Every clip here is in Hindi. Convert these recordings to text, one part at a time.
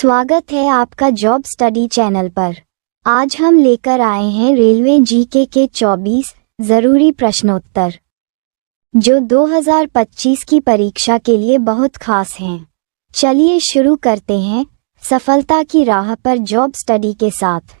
स्वागत है आपका जॉब स्टडी चैनल पर। आज हम लेकर आए हैं रेलवे जीके के 24 ज़रूरी प्रश्नोत्तर जो 2025 की परीक्षा के लिए बहुत खास हैं। चलिए शुरू करते हैं सफलता की राह पर जॉब स्टडी के साथ।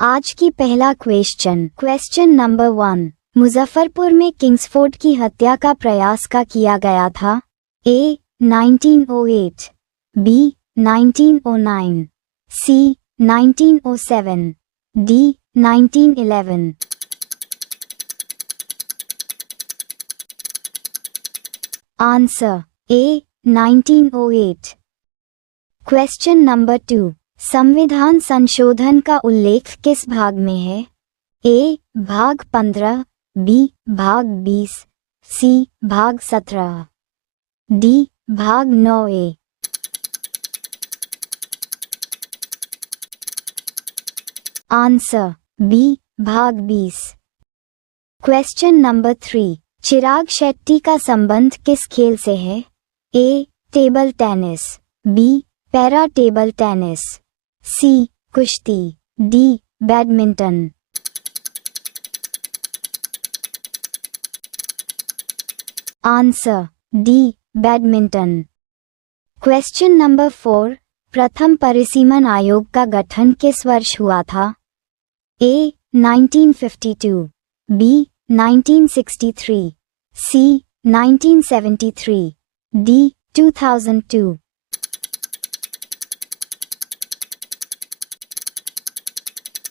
आज की पहला क्वेश्चन नंबर 1। मुजफ्फरपुर में किंग्सफोर्ड की हत्या का प्रयास का किया गया था? A 1908, B 1909, C 1907, D 1911। Answer A 1908। Question number 2। संविधान संशोधन का उल्लेख किस भाग में है? A भाग 15, B भाग 20, C भाग 17, D भाग 9A। आंसर बी भाग 20। Question number 3। चिराग शेट्टी का संबंध किस खेल से है? A table tennis, B para table tennis, C कुश्ती, D badminton. Answer D badminton. Question number 4। प्रथम परिसीमन आयोग का गठन किस वर्ष हुआ था? A 1952, B 1963, C 1973, D 2002।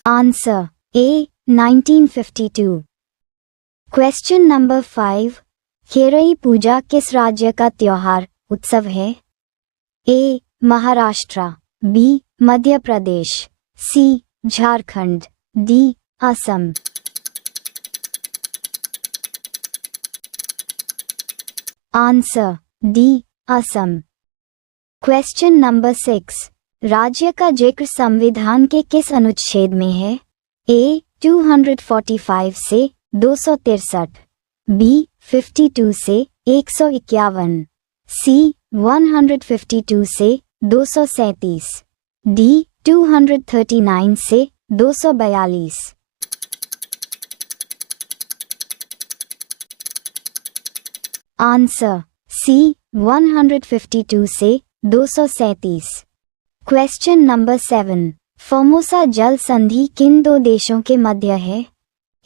Answer A 1952। Question number 5। खेरई पूजा किस राज्य का त्योहार उत्सव है? A Maharashtra, B Madhya Pradesh, C Jharkhand, D Assam. Answer D Assam. Question number 6। राज्य का जिक्र संविधान के किस अनुच्छेद में है? A 245 से 263, B 52 से 151, C 152 से 237, D 239 से 242। आंसर C 152 से 237। Question number 7। फॉर्मोसा जल संधि किन दो देशों के मध्य है?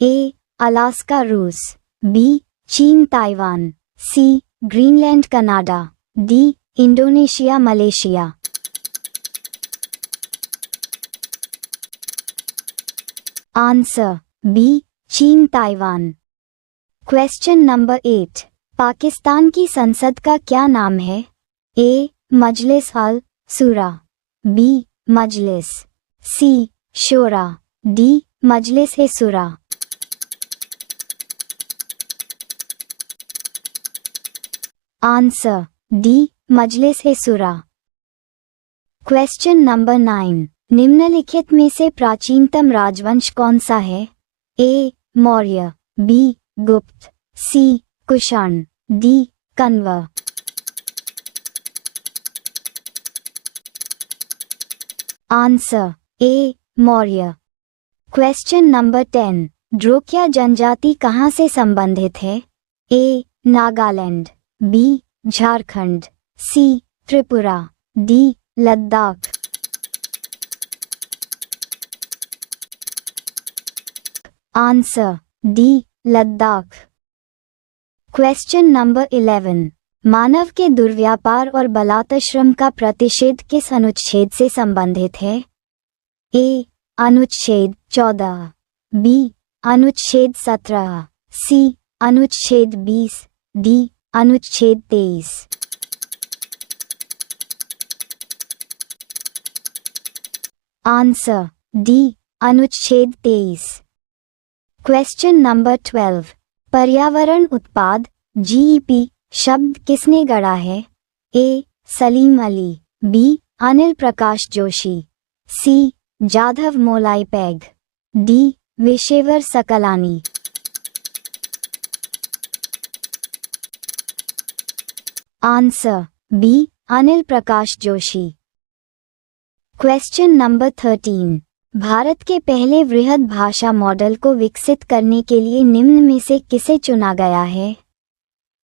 A अलास्का रूस, B चीन Taiwan, C Greenland Canada, D Indonesia Malaysia. Answer B चीन ताइवान। Question number 8। पाकिस्तान की संसद का क्या नाम है? ए मजलिस अल सूरा, बी मजलिस, सी शोरा, डी मजलिस ए सूरा। आंसर डी मजलिस ए सूरा। Question number 9। निम्नलिखित में से प्राचीनतम राजवंश कौन सा है? ए Maurya, B Gupta, C Kushan, D Kanva. Answer A Maurya. Question number 10। Drokpa जनजाति कहाँ से संबंधित है? A Nagaland, B Jharkhand, C Tripura, D Ladakh. Answer D Ladakh. Question number 11। मानव के दुर्व्यापार और बलात्श्रम का प्रतिषेध किस अनुच्छेद से संबंधित है? ए अनुच्छेद 14, बी अनुच्छेद 17, सी अनुच्छेद 20, डी अनुच्छेद 23। आंसर डी अनुच्छेद 23। Question number 12। पर्यावरण उत्पाद जीईपी शब्द किसने गढ़ा है? A Salim Ali, B Anil Prakash Joshi, C Jadav Molai Payeng, D Vishweshwar Saklani. Answer B Anil Prakash Joshi. Question number 13, Bharat के पहले वृहद भाषा मॉडल को विकसित करने के लिए निम्न में से किसे चुना गया है?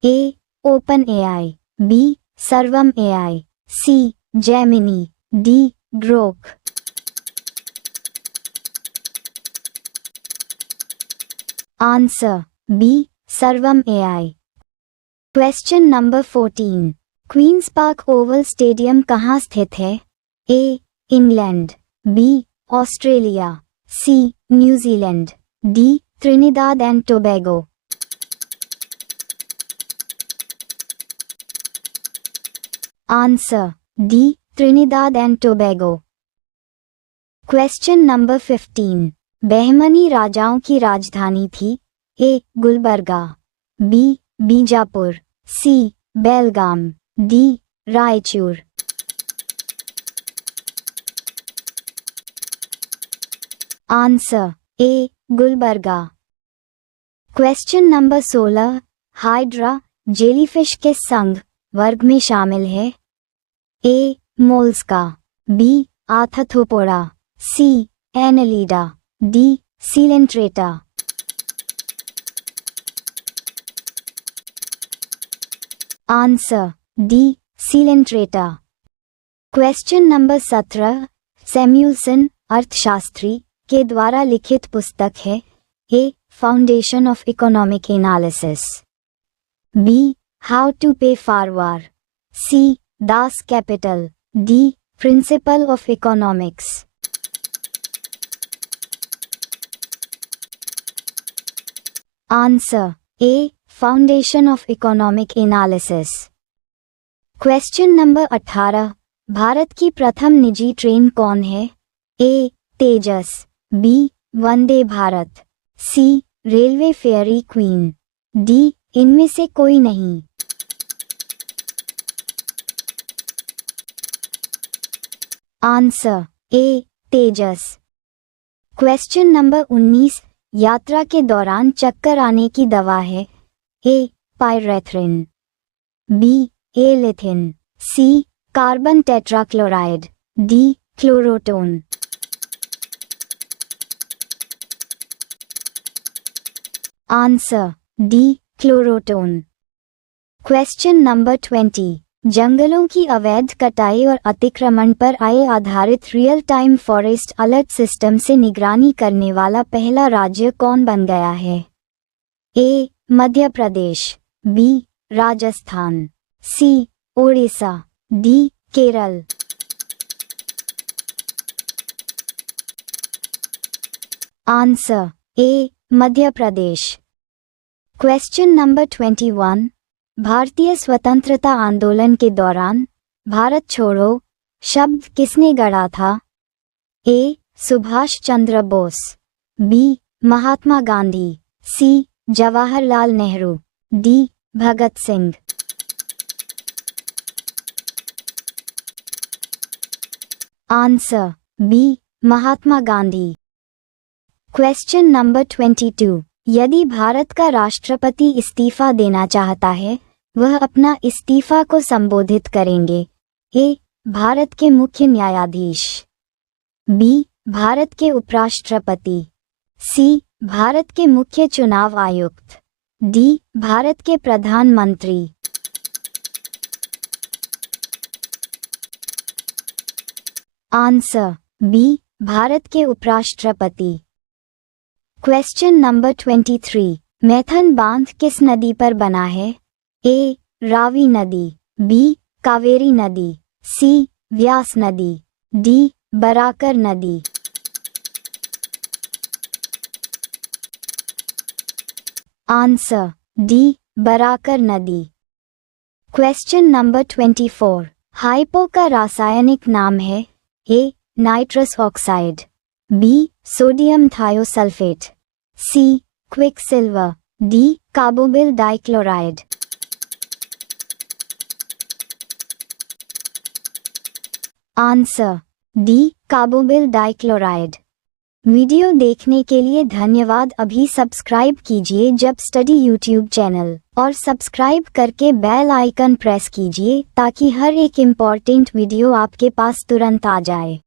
A. Open AI, B. Sarvam AI, C. Gemini, D. Grok. Answer B. Sarvam AI. Question number 14, Queens Park Oval stadium कहाँ स्थित है? A. England, B. Australia, C. New Zealand, D. Trinidad and Tobago. Answer D. Trinidad and Tobago. Question number 15, Bahmani राजाओं की राजधानी थी? A. Gulbarga, B. Bijapur, C. Belgaum, D. Raichur. Answer A. Gulbarga. Question number 16, hydra jellyfish के संघ वर्ग में शामिल है? A. Mollusca, B. Arthropoda, C. Annelida, D. Coelenterata. Answer D. Coelenterata. Question number 17, Samuelson अर्थशास्त्री के द्वारा लिखित पुस्तक है? A. Foundation of economic analysis, B. How to pay for war, C. Das Kapital, D. Principle of economics. Answer A. Foundation of economic analysis. Question number 18, Bharat की प्रथम निजी ट्रेन कौन है? A. Tejas, B. Vande Bharat, C. Railway fairy queen, D. इनमें से कोई नहीं। Answer A. Tejas. Question number 19, यात्रा के दौरान चक्कर आने की दवा है? A. Pyrethrin, B. Allethrin, C. Carbon tetrachloride, D. Chlorotone. Answer D. Chlorotone. Question number 20, जंगलों की अवैध कटाई और अतिक्रमण पर आए आधारित real time forest alert system से निगरानी करने वाला पहला राज्य कौन बन गया है? A. Madhya Pradesh, B. Rajasthan, C. Odisha, D. Kerala. Answer A. Madhya Pradesh. Question number 21, भारतीय स्वतंत्रता आंदोलन के दौरान भारत छोड़ो शब्द किसने गढ़ा था? A. Subhash Chandra Bose, B. Mahatma Gandhi, C. Jawaharlal Nehru, D. Bhagat Singh. Answer B. Mahatma Gandhi. Question number 22, यदि भारत का राष्ट्रपति इस्तीफा देना चाहता है, वह अपना इस्तीफा को संबोधित करेंगे? ए. भारत के मुख्य न्यायाधीश, बी. भारत के उपराष्ट्रपति, सी. भारत के मुख्य चुनाव आयुक्त, डी. भारत के प्रधानमंत्री। Answer B. भारत के उपराष्ट्रपति। क्वेश्चन नंबर 23, मैथन बांध किस नदी पर बना है? ए. रावी नदी, बी. कावेरी नदी, सी. व्यास नदी, डी. बराकर नदी। Answer D. बराकर नदी। क्वेश्चन नंबर 24, हाइपो का रासायनिक नाम है? A. Nitrous oxide, B. Sodium thiosulphate, C. Quicksilver, D. Carbonyl dichloride. Answer D. Carbonyl dichloride. Video देखने के लिए धन्यवाद। अभी सब्सक्राइब कीजिए जब स्टडी यूट्यूब चैनल और सब्सक्राइब करके बेल आइकन प्रेस कीजिए ताकि हर एक इम्पॉर्टेंट वीडियो आपके पास तुरंत आ जाए।